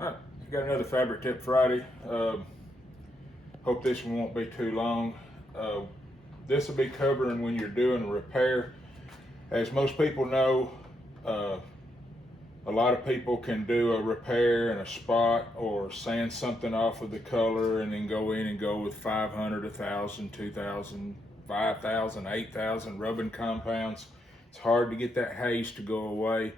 All right, got another Fabric Tip Friday. Hope this one won't be too long. This will be covering when you're doing a repair. As most people know, a lot of people can do a repair in a spot or sand something off of the color and then go in and go with 500, 1,000, 2,000, 5,000, 8,000 rubbing compounds. It's hard to get that haze to go away.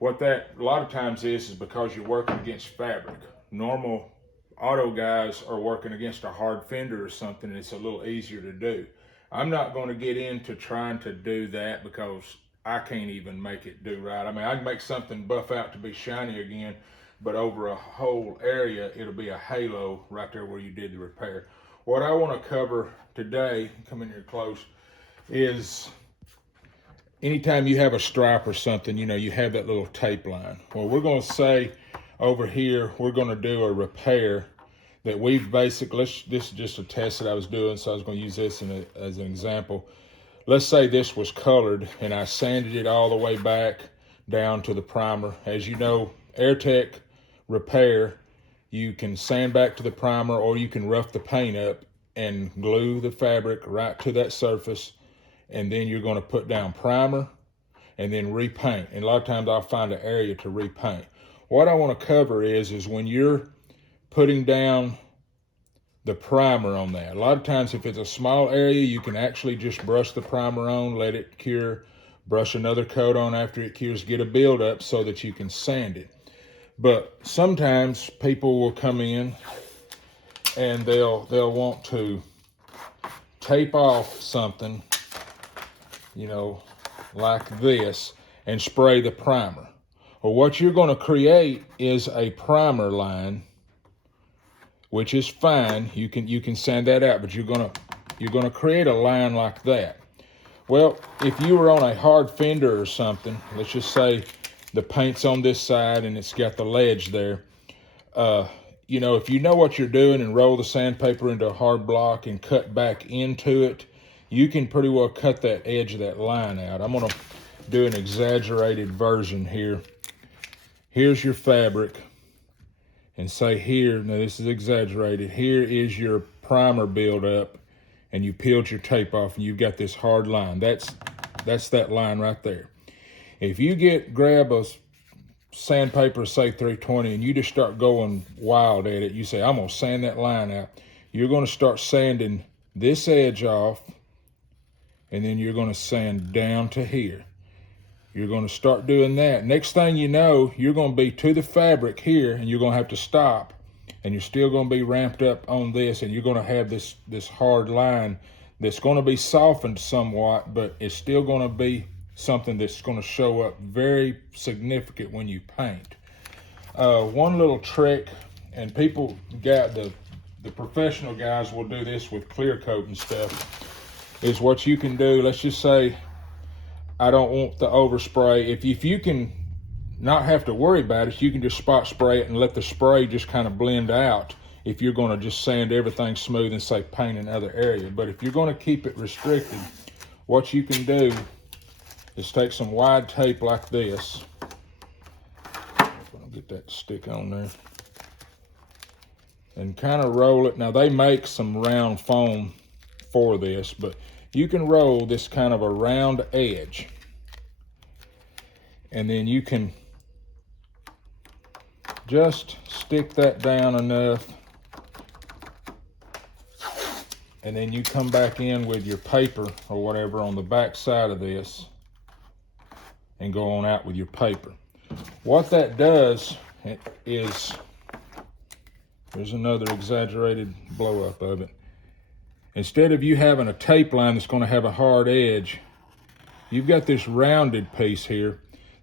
What that a lot of times is because you're working against fabric. Normal auto guys are working against a hard fender or something, and it's a little easier to do. I'm not going to get into trying to do that because I can't even make it do right. I mean, I can make something buff out to be shiny again, but over a whole area, it'll be a halo right there where you did the repair. What I want to cover today, come in here close, is anytime you have a stripe or something, you know, you have that little tape line. Well, we're going to say over here, we're going to do a repair that we've basically, this is just a test that I was doing, so I was going to use this as an example. Let's say this was colored and I sanded it all the way back down to the primer. As you know, AirTech repair, you can sand back to the primer or you can rough the paint up and glue the fabric right to that surface. And then you're going to put down primer and then repaint. And a lot of times I'll find an area to repaint. What I want to cover is when you're putting down the primer on that. A lot of times if it's a small area, you can actually just brush the primer on, let it cure, brush another coat on after it cures, get a buildup so that you can sand it. But sometimes people will come in and they'll want to tape off something, you know, like this, and spray the primer. Well, what you're going to create is a primer line, which is fine. You can sand that out, but you're going to create a line like that. Well, if you were on a hard fender or something, let's just say the paint's on this side and it's got the ledge there. You know, if you know what you're doing and roll the sandpaper into a hard block and cut back into it, you can pretty well cut that edge of that line out. I'm going to do an exaggerated version here. Here's your fabric, and say here, now this is exaggerated, here is your primer buildup, and you peeled your tape off and you've got this hard line. That's that line right there. If you grab a sandpaper, say 320, and you just start going wild at it, you say, I'm going to sand that line out. You're going to start sanding this edge off, and then you're going to sand down to here. You're going to start doing that. Next thing you know, you're going to be to the fabric here, and you're going to have to stop, and you're still going to be ramped up on this, and you're going to have this hard line that's going to be softened somewhat, but it's still going to be something that's going to show up very significant when you paint. One little trick, and people got the professional guys will do this with clear coat and stuff, is what you can do. Let's just say I don't want the overspray. If you can not have to worry about it, you can just spot spray it and let the spray just kind of blend out if you're going to just sand everything smooth and say paint another area. But if you're going to keep it restricted, what you can do is take some wide tape like this. I'm going to get that to stick on there. And kind of roll it. Now they make some round foam for this, but you can roll this kind of a round edge, and then you can just stick that down enough, and then you come back in with your paper or whatever on the back side of this and go on out with your paper. What that does is, there's another exaggerated blow up of it. Instead of you having a tape line that's going to have a hard edge, you've got this rounded piece here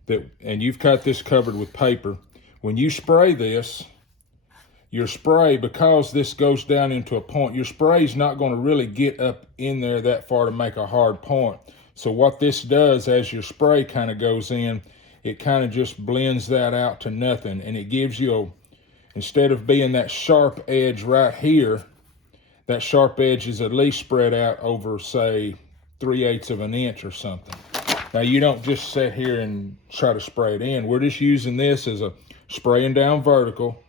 and you've got this covered with paper. When you spray this, your spray, because this goes down into a point, your spray is not going to really get up in there that far to make a hard point. So what this does, as your spray kind of goes in, it kind of just blends that out to nothing, and it gives you instead of being that sharp edge right here, that sharp edge is at least spread out over, say, 3/8 of an inch or something. Now you don't just sit here and try to spray it in. We're just using this as a spraying down vertical,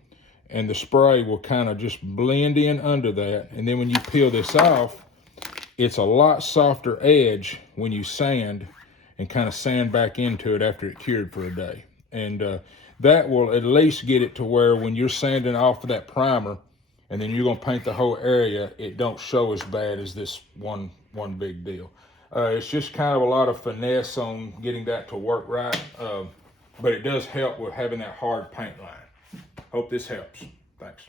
and the spray will kind of just blend in under that. And then when you peel this off, it's a lot softer edge when you sand and kind of sand back into it after it cured for a day. And that will at least get it to where when you're sanding off of that primer and then you're gonna paint the whole area, it don't show as bad as this one big deal. It's just kind of a lot of finesse on getting that to work right, but it does help with having that hard paint line. Hope this helps. Thanks.